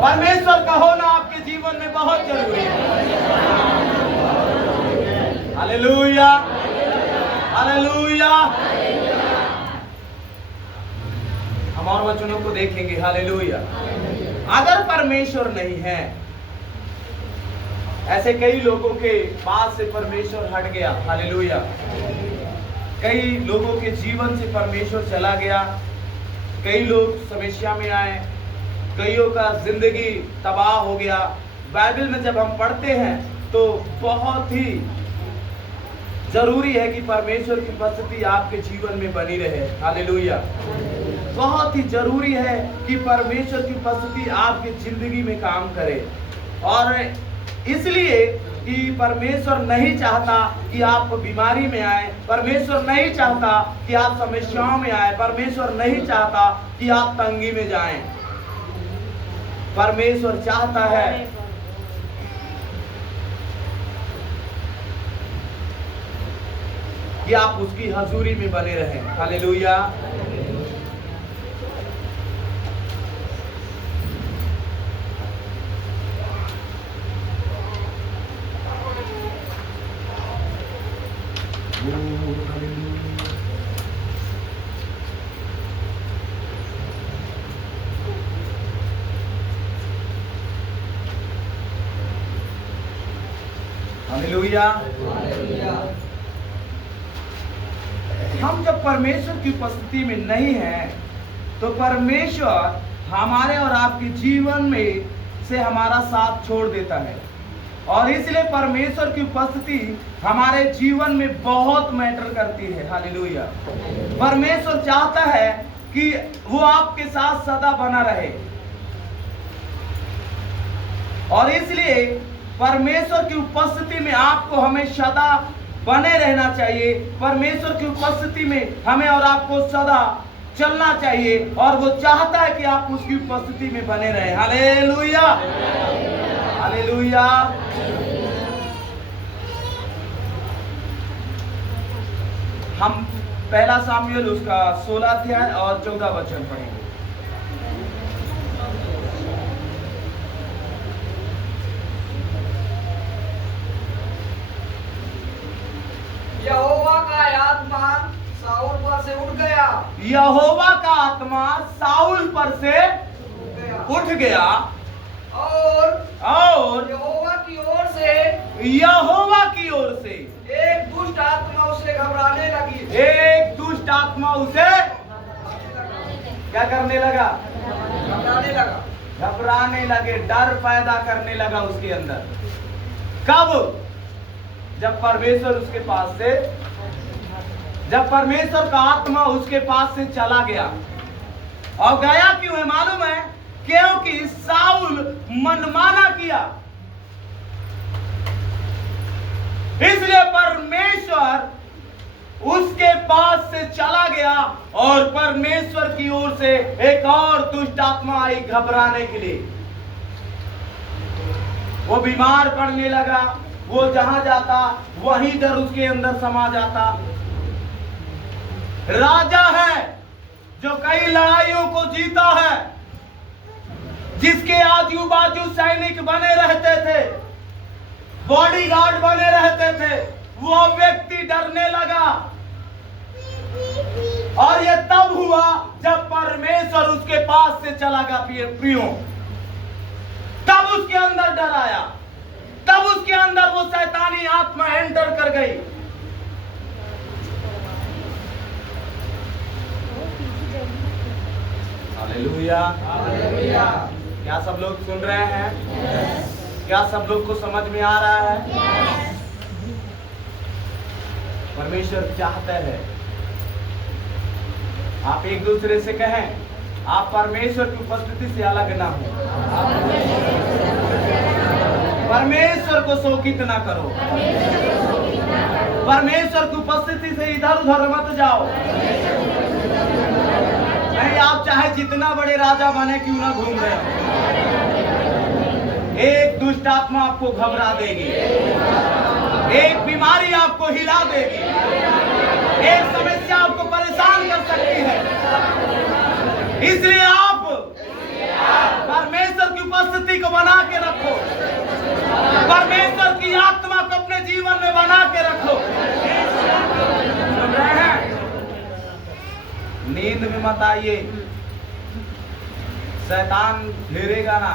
परमेश्वर का होना आपके जीवन में बहुत जरूरी है। Hallelujah, hallelujah. हम और वचनों को देखेंगे। हालेलुया। अगर परमेश्वर नहीं है, ऐसे कई लोगों के पास से परमेश्वर हट गया। हालेलुया। कई लोगों के जीवन से परमेश्वर चला गया, कई लोग समस्या में आए, कईयों का जिंदगी तबाह हो गया। बाइबल में जब हम पढ़ते हैं तो बहुत ही जरूरी है कि परमेश्वर की उपस्थिति आपके जीवन में बनी रहे। हालेलुया। बहुत ही जरूरी है कि परमेश्वर की उपस्थिति आपकी जिंदगी में काम करे। और इसलिए कि परमेश्वर नहीं चाहता कि आप बीमारी में आए, परमेश्वर नहीं चाहता कि आप समस्याओं में आए, परमेश्वर नहीं चाहता कि आप तंगी में जाएं। परमेश्वर चाहता है कि आप उसकी हजूरी में बने रहें। हालेलुया। हालेलुया। हम जब परमेश्वर की उपस्थिति में नहीं हैं तो परमेश्वर हमारे और आपके जीवन में से हमारा साथ छोड़ देता है। और इसलिए परमेश्वर की उपस्थिति हमारे जीवन में बहुत मैटर करती है। हालेलुया। परमेश्वर चाहता है कि वो आपके साथ सदा बना रहे, और इसलिए परमेश्वर की उपस्थिति में आपको हमें सदा बने रहना चाहिए। परमेश्वर की उपस्थिति में हमें और आपको सदा चलना चाहिए, और वो चाहता है कि आप उसकी उपस्थिति में बने रहें। Hallelujah, hallelujah. हम पहला सामुएल उसका 16 अध्याय और 14 वचन पढ़ेंगे। यहोवा का आत्मा साउल पर से उठ गया। यहोवा का आत्मा साउल पर से उठ गया, और यहोवा की ओर से एक दुष्ट आत्मा उसे घबराने लगी। एक दुष्ट आत्मा उसे क्या करने लगा? घबराने लगे, डर पैदा करने लगा उसके अंदर। कब? जब परमेश्वर उसके पास से, जब परमेश्वर का आत्मा उसके पास से चला गया। और गया क्यों है मालूम है? क्योंकि साउल मनमाना किया, इसलिए परमेश्वर उसके पास से चला गया, और परमेश्वर की ओर से एक और दुष्ट आत्मा आई घबराने के लिए। वो बीमार पड़ने लगा, वो जहां जाता वहीं डर उसके अंदर समा जाता। राजा है जो कई लड़ाइयों को जीता है, जिसके आजू बाजू सैनिक बने रहते थे, बॉडीगार्ड बने रहते थे, वो व्यक्ति डरने लगा। और ये तब हुआ जब परमेश्वर उसके पास से चला गया। प्रियो, तब उसके अंदर डर आया, तब उसके अंदर वो शैतानी आत्मा एंटर कर गई। Hallelujah, hallelujah. क्या सब लोग सुन रहे हैं? क्या सब लोग को समझ में आ रहा है? परमेश्वर चाहता है आप एक दूसरे से कहें, आप परमेश्वर की उपस्थिति से अलग ना हो। परमेश्वर को शोकित ना करो, परमेश्वर की उपस्थिति से इधर उधर मत जाओ। नहीं, आप चाहे जितना बड़े राजा बने क्यों ना घूम रहे हो, एक दुष्ट आत्मा आपको घबरा देगी, एक बीमारी आपको हिला देगी, एक समस्या आपको परेशान कर सकती है। इसलिए आप परमेश्वर मत आइए, शैतान घेरेगा ना।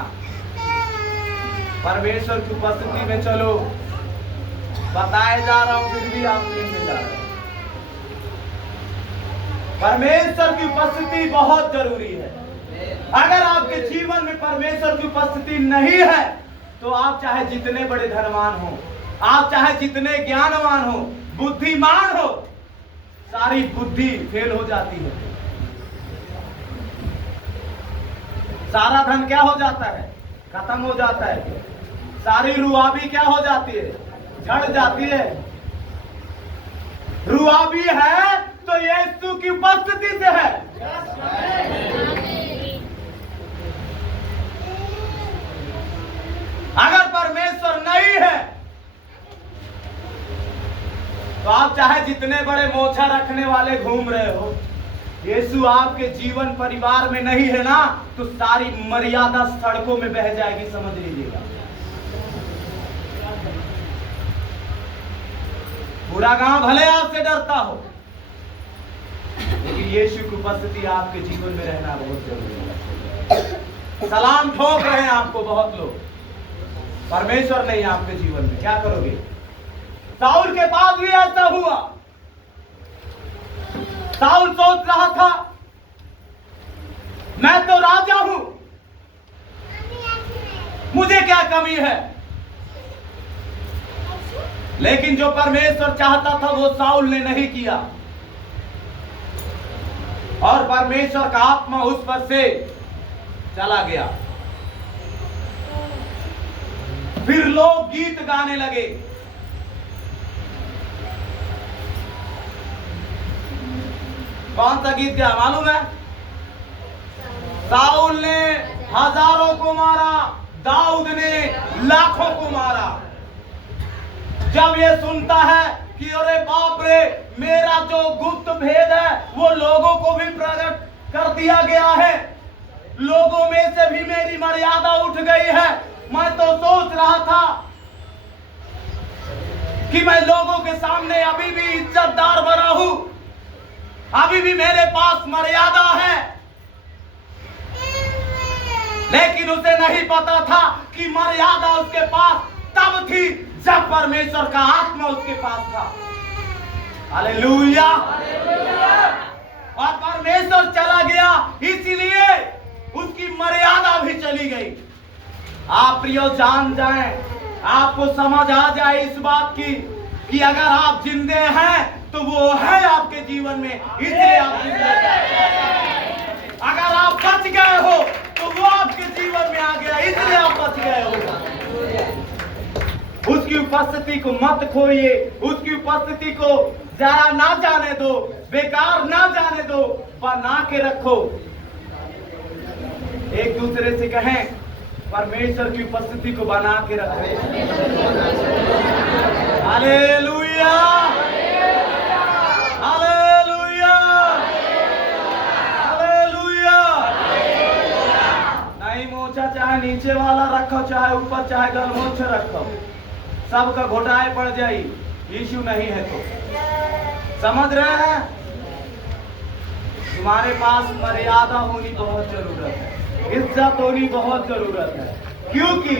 परमेश्वर की उपस्थिति में चलो। बताए जा रहा हूं फिर भी आप नींद में जा रहे हैं। परमेश्वर की उपस्थिति बहुत जरूरी है। अगर आपके जीवन में परमेश्वर की उपस्थिति नहीं है तो आप चाहे जितने बड़े धनवान हो, आप चाहे जितने ज्ञानवान हो, बुद्धिमान हो, सारी बुद्धि फेल हो जाती है। सारा धन क्या हो जाता है? खत्म हो जाता है। सारी रुआबी क्या हो जाती है? झड़ जाती है। रुआबी है तो यीशु की उपस्थिति से है। अगर परमेश्वर नहीं है तो आप चाहे जितने बड़े मोछा रखने वाले घूम रहे हो, यीशु आपके जीवन परिवार में नहीं है ना, तो सारी मर्यादा सड़कों में बह जाएगी, समझ लीजिएगा। पूरा गांव भले आपसे डरता हो, लेकिन यीशु की उपस्थिति आपके जीवन में रहना बहुत जरूरी है। सलाम ठोक रहे हैं आपको बहुत लोग, परमेश्वर नहीं आपके जीवन में, क्या करोगे? साउल के पास भी ऐसा हुआ। साउल सोच रहा था मैं तो राजा हूं, मुझे क्या कमी है। लेकिन जो परमेश्वर चाहता था वो साउल ने नहीं किया, और परमेश्वर का आत्मा उस पर से चला गया। फिर लोग गीत गाने लगे। कौन सा गीत गाया मालूम है? साउल ने हजारों को मारा, दाऊद ने लाखों को मारा। जब ये सुनता है कि अरे बाप रे, मेरा जो गुप्त भेद है वो लोगों को भी प्रकट कर दिया गया है, लोगों में से भी मेरी मर्यादा उठ गई है। मैं तो सोच रहा था कि मैं लोगों के सामने अभी भी इज्जतदार बना हूं, अभी भी मेरे पास मर्यादा है। लेकिन उसे नहीं पता था कि मर्यादा उसके पास तब थी जब परमेश्वर का आत्मा उसके पास था। हालेलुया। और परमेश्वर चला गया, इसीलिए उसकी मर्यादा भी चली गई। आप प्रियो जान जाएं, आपको समझ आ जाए इस बात की कि अगर आप जिंदे हैं तो वो है आपके जीवन में, इसलिए आप जिंदे हैं। अगर आप बच गए हो तो वो आपके जीवन में आ गया, इसलिए आप बच गए हो। उसकी उपस्थिति को मत खोइए, उसकी उपस्थिति को जाया ना जाने दो, बेकार ना जाने दो, बना के रखो। एक दूसरे से कहें, परमेश्वर की उपस्थिति को बना के रखो। Hallelujah, hallelujah, hallelujah. नहीं मोचा चाहे नीचे वाला रखो, चाहे ऊपर, चाहे गलमोछ रखो, सबका घोटाए पड़ जाए, यीशु नहीं है तो। समझ रहे हैं? तुम्हारे पास मर्यादा होनी बहुत जरूरत है, इज्जत होनी बहुत जरूरत है, क्योंकि